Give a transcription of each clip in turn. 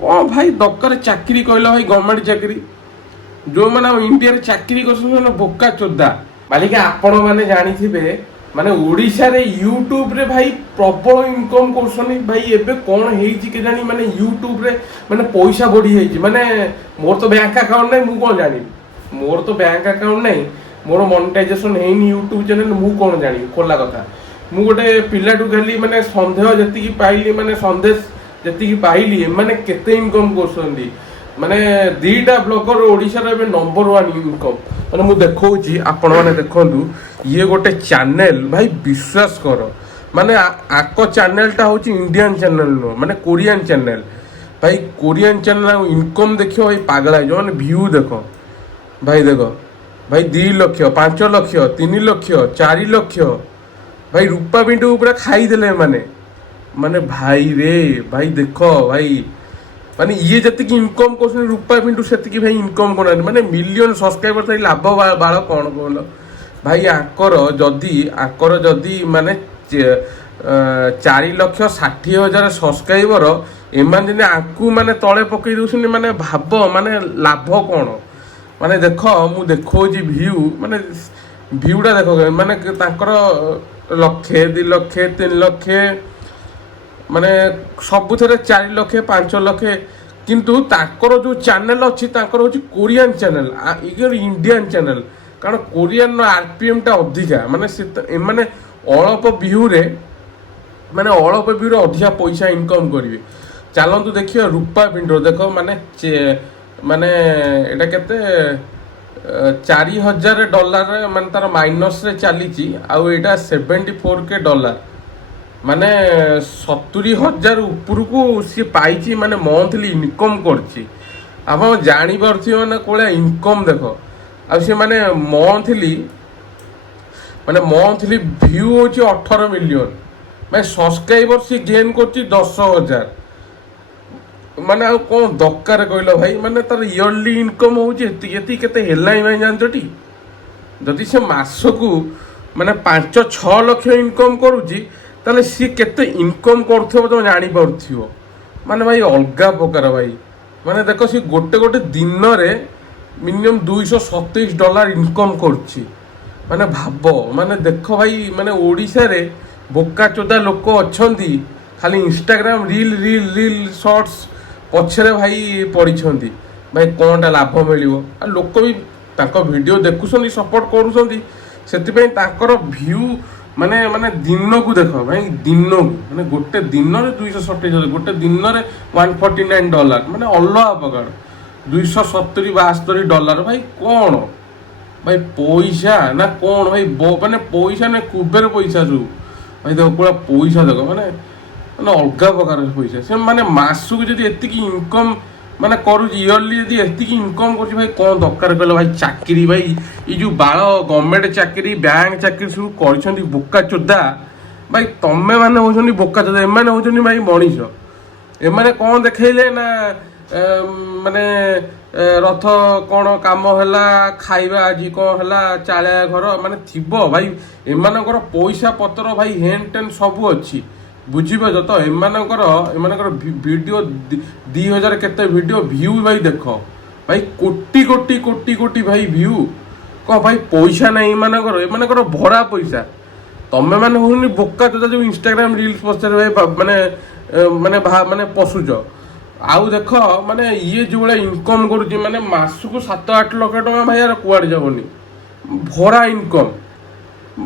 कौन भाई दरकार चाकरी कहला भाई गवर्नमेंट चाकरी जो मैंने इंडिया चाकरी कर बोका चोदा मालिक आपण मैंने जानी माने ओडिशा रे यूट्यूब रे भाई प्रबल इनकम करछनी भाई एबे कोन हेई के जानी माने यूट्यूब रे माने पैसा बढ़ी हेई माने मोर तो बैंक अकाउंट नै मु कोन जानी मोर तो बैंक अकाउंट नै मोर मोनेटाइजेशन हेनी यूट्यूब चैनल मु कोन जानी खोला कथा मु गोटे पिलाटू खाली माने संदेह जति की पाइली माने संदेश जति की पाइली माने केते इनकम करछनी माने दीटा ब्लॉगर ओडिशा रे नंबर 1 इनकम माने मु देखौची आपण माने देखंतु ये गोटे चैनल भाई विश्वास कर माने आको चैनलटा होची इंडियन चैनल नो माने कोरियन चैनल भाई कोरियन चैनल इनकम देखियो भाई पागला जो माने व्यू देखो भाई 2 लाख 5 लाख 3 लाख 4 लाख भाई रूपा पिंटू पूरा खाई देले माने माने भाई रे भाई देखो भाई माने ये जति की इनकम कोसन रूपा पिंटू सेति की भाई इनकम कोना माने मिलियन सब्सक्राइबर थाई लाभ बाळ कोन कोन भाई आकर जदि माने 4,60,000 सब्सक्राइबर एमान दिन आकु माने तळे पकई दउछन माने भाब माने लाभ कोन माने देखो मु देखो जी व्यू माने व्यूटा देखो माने ताकर लक्षे 2 लाख 3 लाख माने सबुथरे 4 लाख 5 लाख किंतु ताकर जो चैनल अच्छी ताकर होची Korean channel eager Indian channel कारण कोरियन आरपीएम टा अधिका माने माने अल्प व्यू रे माने अल्प व्यू रे अधिका पैसा इनकम करिवे चलंतु देखियो रूपा पिंटो देखो माने माने एटा केते $4,000 माने तार माइनस रे चलीची आ एटा $74,000 माने 70,000 ऊपर को सी पाइची माने मंथली इनकम करची आप जानी पारथि माने कोला इनकम देखो आ से माने मंथली व्यू होची 18 मिलियन माने सब्सक्राइबर सी गेन करची 10,000 माने आ कोन दरकार कहलो भाई माने तार इयरली इनकम होची एती केते हेलाई भाई जानछटी जदि से मासकू माने 5-6 लाख इनकम करूची ताले सी केते इनकम करथो तो जानी पारथियो माने भाई अलगा प्रकार भाई माने देखो सी गोटे दिन रे मिनिमम $227 इनकम करछि माने भाबो माने देखो भाई माने ओडिसा रे बोका चोदा लोक अछंती खाली इंस्टाग्राम रील शॉर्ट्स पछरे भाई पड़िछंती भाई कोनटा लाभ मिलिवो आ लोक भी ताको वीडियो देखुछंती सपोर्ट करूछंती सेति पई ताकर व्यू माने माने दिन को देखो भाई दिन को माने गोटे दिन रे 227 गोटे दिन रे $149 माने अलग प्रकार $270-$72 भाई कौन भाई पैसा ना कौन भाई माने पैसा ना कुबेर पैसा जो भाई देखो पूरा पैसा देखो माने माने अलग प्रकार पैसा से माने मासु जदी एतिकी इनकम माने करू इयरली जदी एतिकी इनकम कर भाई कौन दरकार कहलो भाई चाकरी भाई ई जो बाळ गवर्नमेंट चाकरी बैंक चाकरी सब करछंती बोका चोदा भाई तमे माने होछनी बोका चोदा एमाने होछनी भाई मनीष एमाने कौन देखैले ना माने रथ कौन काम हैला खाइबा आज कौन हैला चालिया घर माने थिबो भाई एमानकर पैसा पत्र भाई हेन टेन सब अच्छी बुझीबे तो एमानकर वीडियो 2,000 केते वीडियो व्यू भाई देखो भाई कोटी भाई व्यू कह भाई पैसा नहीं एमानकर भरा पैसा तमे माने होनी बोका तो जो इंस्टाग्राम रील्स पछरे माने माने माने पशुज आउ देख माने ये जो भाई इनकम करुची माने मासको 7-8 लाख टका भाई यार कुआड़ जाबनी भरा इनकम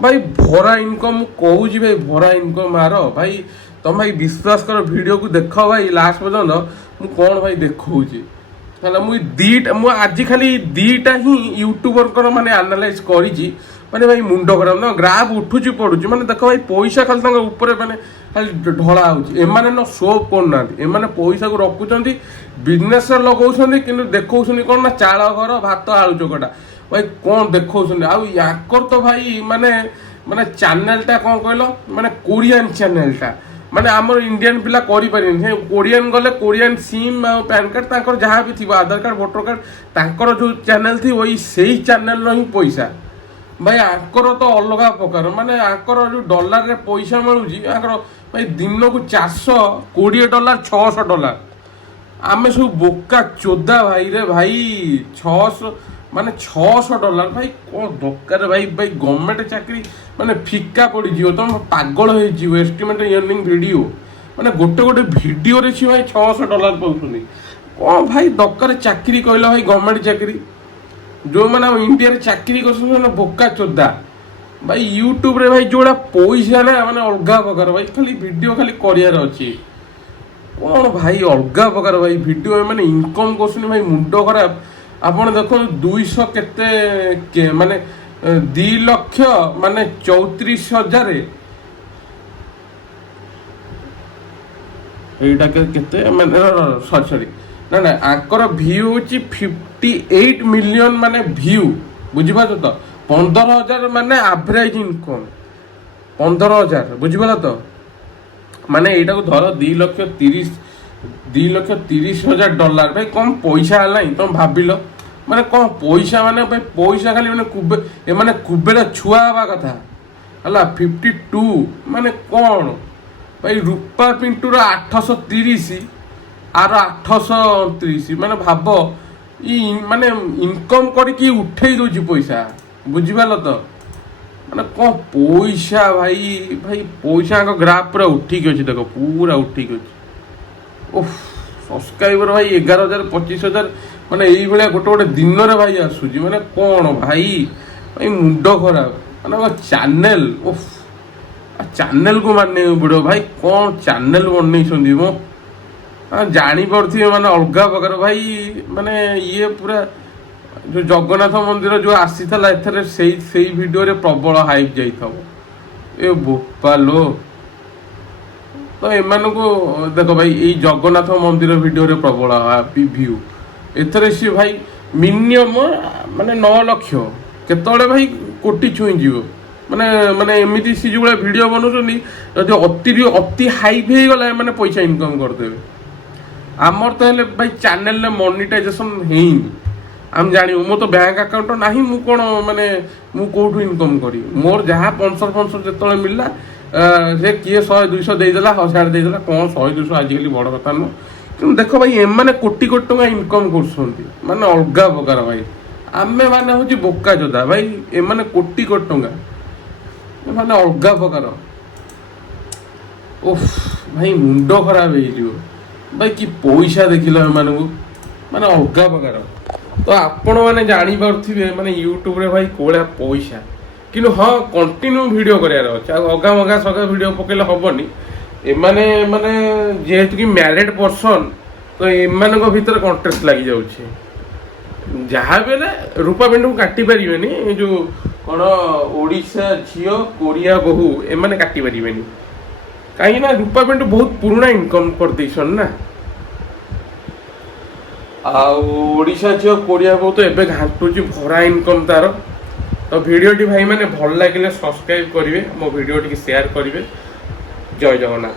भाई भरा इनकम कहूँ भाई भरा इनकम यार भाई तुम भाई विश्वास कर वीडियो को देख भाई लास्ट पर्यंत मु कौन भाई देखौची मु आज खाली दीटा ही यूट्यूबर माने एनालाइज करी माने भाई मुंड खराब ना ग्राफ उठुची पड़ुची माने देख भाई पैसा खाली तंग ऊपर माने खाली ढला होची एमाने न शो करना एमाने पैसा को रखुचंती बिजनेस लगौछंती किंतु देखौछंती कोन ना चाळ घर भात आलू चोकटा भाई कौन देखौछंती आ याकर तो भाई माने माने चैनलटा कोन कहलो माने कोरियन चैनलटा माने हमर इंडियन पिला करि परिन कोरियन गले कोरियन सिम आ पैन कार्ड ताकर जहाँ भी थी आधार कार्ड वोटर कार्ड ताकर जो चैनल थी वही सही चैनल ही पैसा भाई आकर तो अलग प्रकार माने आकर जो डॉलर रे पैसा मिलुची आकर भाई दिन को $420 $600 ଆମେ ସବୁ ବୋକା ଚୋଦା ଭାଇରେ ଭାଇ। 600 ମାନେ $600 ଭାଇ କ'ଣ ଦରକାର ଭାଇ? ଭାଇ ଗଭର୍ଣ୍ଣମେଣ୍ଟ ଚାକିରି ମାନେ ଫିକା ପଡ଼ିଯିବ, ତମେ ପାଗଳ ହେଇଯିବ। ଏଷ୍ଟିମେଟ୍ ଇୟର୍ନିଂ ଭିଡ଼ିଓ ମାନେ ଗୋଟେ ଭିଡ଼ିଓରେ ଛି ଭାଇ $600 ପାଉଛନ୍ତି। କ'ଣ ଭାଇ ଦରକାର ଚାକିରି କହିଲ ଭାଇ? ଗଭର୍ଣ୍ଣମେଣ୍ଟ ଚାକିରି ଯେଉଁମାନେ ଇଣ୍ଡିଆରେ ଚାକିରି କରୁଛନ୍ତି ମାନେ ବୋକା ଚୋଦା ଭାଇ। ୟୁଟ୍ୟୁବରେ ଭାଇ ଯେଉଁଗୁଡ଼ା ପଇସା ନା ମାନେ ଅଲଗା ପ୍ରକାର ଭାଇ। ଖାଲି ଭିଡ଼ିଓ ଖାଲି କରିବାର ଅଛି କ'ଣ ଭାଇ? ଅଲଗା ପ୍ରକାର ଭାଇ ଭିଡ଼ିଓ ମାନେ ଇନକମ୍ କରୁଛନ୍ତି ଭାଇ, ମୁଣ୍ଡ ଖରାପ। ଆପଣ ଦେଖନ୍ତୁ 200 କେତେ ମାନେ 2 ଲକ୍ଷ ମାନେ 34,000 এইটা কেতে মানে সরি না না আଙ୍କର ভিউ হচ্ছে 58 মিলিয়ন মানে ভিউ, বুঝিপারছ তো? 15,000 মানে আভরেজ ইনকম 15,000, বুঝিপারছ তো? মানে এইটাকে ধর 2,30,000 ভাই কম পয়সা হেলাই তুমি ভাবিল? মানে কম পয়সা মানে ভাই পয়সা খালি মানে মানে কুবের ছুয়া হওয়া কথা ହେଲା। 52 ମାନେ କ'ଣ ଭାଇ? ରୂପା ପିଣ୍ଟୁର 830 ଆର 829 ମାନେ ଭାବ ଇ ମାନେ ଇନକମ୍ କରିକି ଉଠେଇ ଦଉଛି ପଇସା, ବୁଝିପାରିଲ ତ? ମାନେ କ'ଣ ପଇସା ଭାଇ। ଭାଇ ପଇସାଙ୍କ ଗ୍ରାଫ ପୁରା ଉଠିକି ଅଛି, ଦେଖ ପୁରା ଉଠିକି ଅଛି। ଓଃ ସବସ୍କ୍ରାଇବର ଭାଇ 11,000 25,000 ମାନେ ଏଇଭଳିଆ ଗୋଟେ ଦିନରେ ଭାଇ ଆସୁଛି। ମାନେ କ'ଣ ଭାଇ? ଭାଇ ମୁଣ୍ଡ ଖରାପ ମାନେ ମୋ ଚ୍ୟାନେଲ। ଓଃ ଚ୍ୟାନେଲକୁ ମାନିବାକୁ ପଡ଼ିବ ଭାଇ। କ'ଣ ଚ୍ୟାନେଲ ବନେଇଛନ୍ତି ମୋ ଜାଣିପାରୁଥିବେ ମାନେ ଅଲଗା ପ୍ରକାର ଭାଇ। ମାନେ ଇଏ ପୁରା ଯେଉଁ ଜଗନ୍ନାଥ ମନ୍ଦିର ଯେଉଁ ଆସିଥିଲା ଏଥିରେ ସେଇ ଭିଡ଼ିଓରେ ପ୍ରବଳ ହାଇପ୍ ଯାଇଥିବ। ଏ ବୋପାଲୋ, ତ ଏମାନଙ୍କୁ ଦେଖ ଭାଇ ଏଇ ଜଗନ୍ନାଥ ମନ୍ଦିର ଭିଡ଼ିଓରେ ପ୍ରବଳ ଭିଉ। ଏଥିରେ ସିଏ ଭାଇ ମିନିମମ୍ ମାନେ 9 ଲକ୍ଷ, କେତେବେଳେ ଭାଇ କୋଟି ଛୁଇଁଯିବ। ମାନେ ମାନେ ଏମିତି ସେ ଯେଉଁଭଳିଆ ଭିଡ଼ିଓ ବନାଉଛନ୍ତି ଯଦି ଅତି ହାଇପ୍ ହେଇଗଲା ମାନେ ପଇସା ଇନକମ୍ କରିଦେବେ। ଆମର ତ ହେଲେ ଭାଇ ଚ୍ୟାନେଲରେ ମନିଟାଇଜେସନ୍ ହେଇନି, ଆମେ ଜାଣିବୁ। ମୋର ତ ବ୍ୟାଙ୍କ ଆକାଉଣ୍ଟ ନାହିଁ, ମୁଁ କ'ଣ ମାନେ ମୁଁ କେଉଁଠୁ ଇନକମ୍ କରିବି? ମୋର ଯାହା ସ୍ପନ୍ସର ଯେତେବେଳେ ମିଳିଲା ସେ କିଏ 100-200 ଦେଇଦେଲା, 1000 ଦେଇଦେଲା। କ'ଣ 100-200 ଆଜିକାଲି ବଡ଼ କଥା ନୁହଁ। କିନ୍ତୁ ଦେଖ ଭାଇ ଏମାନେ କୋଟି ଟଙ୍କା ଇନକମ୍ କରୁଛନ୍ତି ମାନେ ଅଲଗା ପ୍ରକାର ଭାଇ। ଆମେ ମାନେ ହେଉଛି ବୋକା ଚୋଦା ଭାଇ। ଏମାନେ କୋଟି ଟଙ୍କା ମାନେ ଅଲଗା ପ୍ରକାର। ଓଃ ଭାଇ ମୁଣ୍ଡ ଖରାପ ହେଇଯିବ ଭାଇ। କି ପଇସା ଦେଖିଲ ଏମାନଙ୍କୁ ମାନେ ଅଲଗା ପ୍ରକାର। ତ ଆପଣମାନେ ଜାଣିପାରୁଥିବେ ମାନେ ୟୁଟ୍ୟୁବରେ ଭାଇ କୋଉଭଳିଆ ପଇସା। କିନ୍ତୁ ହଁ କଣ୍ଟିନ୍ୟୁ ଭିଡ଼ିଓ କରିବାର ଅଛି, ଆଉ ଅଗା ସଗା ଭିଡ଼ିଓ ପକେଇଲେ ହେବନି। ଏମାନେ ମାନେ ଯେହେତୁ କି ମ୍ୟାରେଡ୍ ପର୍ସନ୍, ତ ଏମାନଙ୍କ ଭିତରେ କଣ୍ଟେଷ୍ଟ ଲାଗିଯାଉଛି। ଯାହା ବି ହେଲେ ରୂପା ପିଣ୍ଟୁକୁ କାଟି ପାରିବେନି, ଏ ଯେଉଁ କ'ଣ ଓଡ଼ିଶା ଝିଅ କୋରିଆ ବୋହୂ ଏମାନେ କାଟି ପାରିବେନି। କାହିଁକି ନା ରୂପା ପିଣ୍ଟୁ ବହୁତ ପୁରୁଣା ଇନକମ୍ କରିଦେଇଛନ୍ତି ନା। ଆଉ ଓଡ଼ିଶା ଝିଅ କୋରିଆ ବୋହୂ ତ ଏବେ ଘାଣ୍ଟୁଛି ଭରା ଇନକମ୍ ତାର। ତ ଭିଡ଼ିଓଟି ଭାଇମାନେ ଭଲ ଲାଗିଲେ ସବସ୍କ୍ରାଇବ୍ କରିବେ, ମୋ ଭିଡ଼ିଓଟିକି ସେୟାର କରିବେ। ଜୟ ଜଗନ୍ନାଥ।